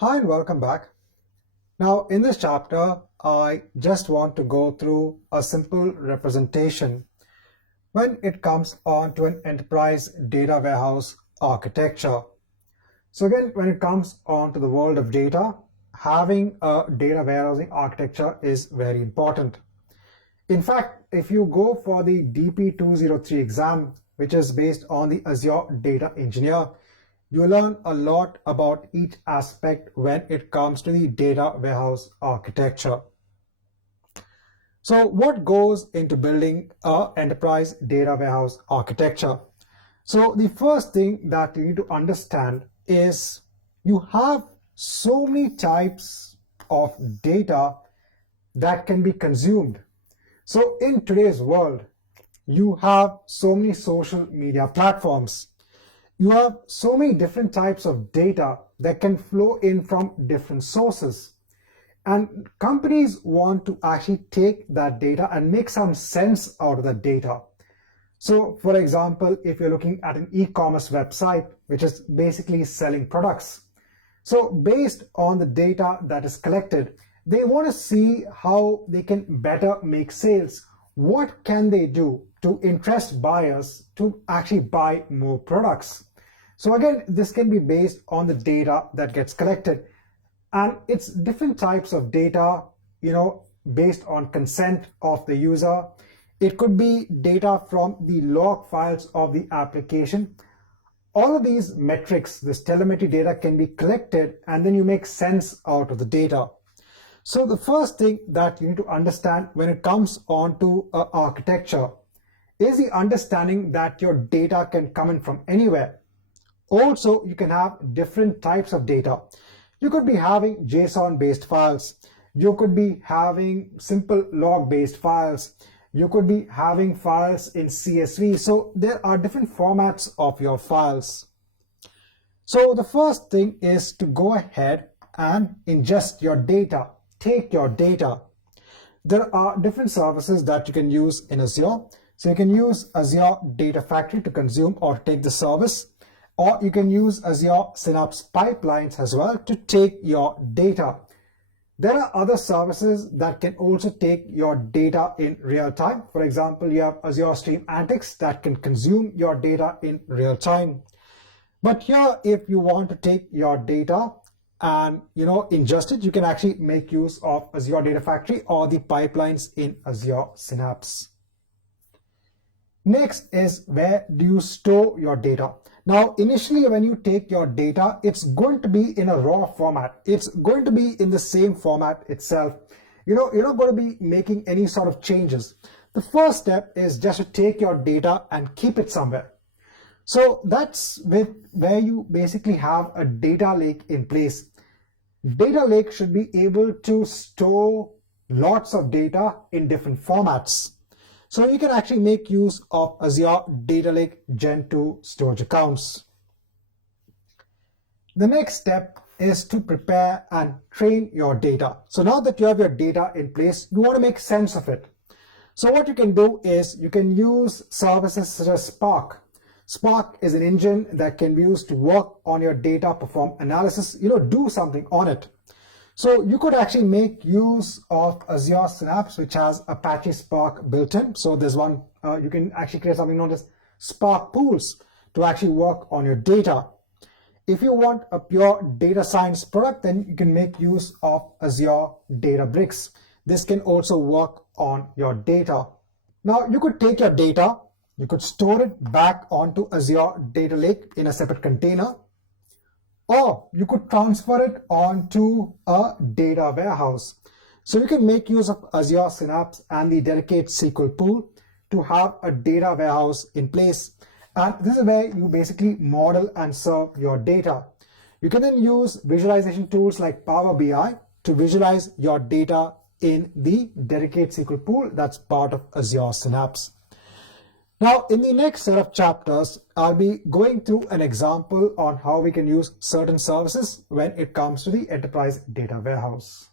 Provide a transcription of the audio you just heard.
Hi and welcome back. Now in this chapter, I just want to go through a simple representation when it comes on to an enterprise data warehouse architecture. So again, when it comes on to the world of data, having a data warehousing architecture is very important. In fact, if you go for the DP203 exam, which is based on the Azure Data Engineer, you learn a lot about each aspect when it comes to the data warehouse architecture. So what goes into building an enterprise data warehouse architecture? So the first thing that you need to understand is you have so many types of data that can be consumed. So in today's world, you have so many social media platforms. You have so many different types of data that can flow in from different sources. And companies want to actually take that data and make some sense out of that data. So for example, if you're looking at an e-commerce website, which is basically selling products. So based on the data that is collected, they want to see how they can better make sales. What can they do to interest buyers to actually buy more products? So again, this can be based on the data that gets collected. And it's different types of data, based on consent of the user. It could be data from the log files of the application. All of these metrics, this telemetry data can be collected and then you make sense out of the data. So the first thing that you need to understand when it comes on to architecture is the understanding that your data can come in from anywhere. Also, you can have different types of data. You could be having JSON-based files. You could be having simple log-based files. You could be having files in CSV. So there are different formats of your files. So the first thing is to go ahead and ingest your data. Take your data. There are different services that you can use in Azure. So you can use Azure Data Factory to consume or take the service. Or you can use Azure Synapse pipelines as well to take your data. There are other services that can also take your data in real time. For example, you have Azure Stream Analytics that can consume your data in real time. But here, if you want to take your data and ingest it, you can actually make use of Azure Data Factory or the pipelines in Azure Synapse. Next is, where do you store your data? Now, initially, when you take your data, it's going to be in a raw format. It's going to be in the same format itself. You're not going to be making any sort of changes. The first step is just to take your data and keep it somewhere. So that's where you basically have a data lake in place. Data lake should be able to store lots of data in different formats. So you can actually make use of Azure Data Lake Gen 2 storage accounts. The next step is to prepare and train your data. So now that you have your data in place, you want to make sense of it. So what you can do is you can use services such as Spark. Spark is an engine that can be used to work on your data, perform analysis, do something on it. So you could actually make use of Azure Synapse, which has Apache Spark built in. So there's one, you can actually create something known as Spark pools to actually work on your data. If you want a pure data science product, then you can make use of Azure Databricks. This can also work on your data. Now you could take your data, you could store it back onto Azure Data Lake in a separate container, or you could transfer it onto a data warehouse. So you can make use of Azure Synapse and the dedicated SQL pool to have a data warehouse in place. And this is where you basically model and serve your data. You can then use visualization tools like Power BI to visualize your data in the dedicated SQL pool that's part of Azure Synapse. Now, in the next set of chapters, I'll be going through an example on how we can use certain services when it comes to the enterprise data warehouse.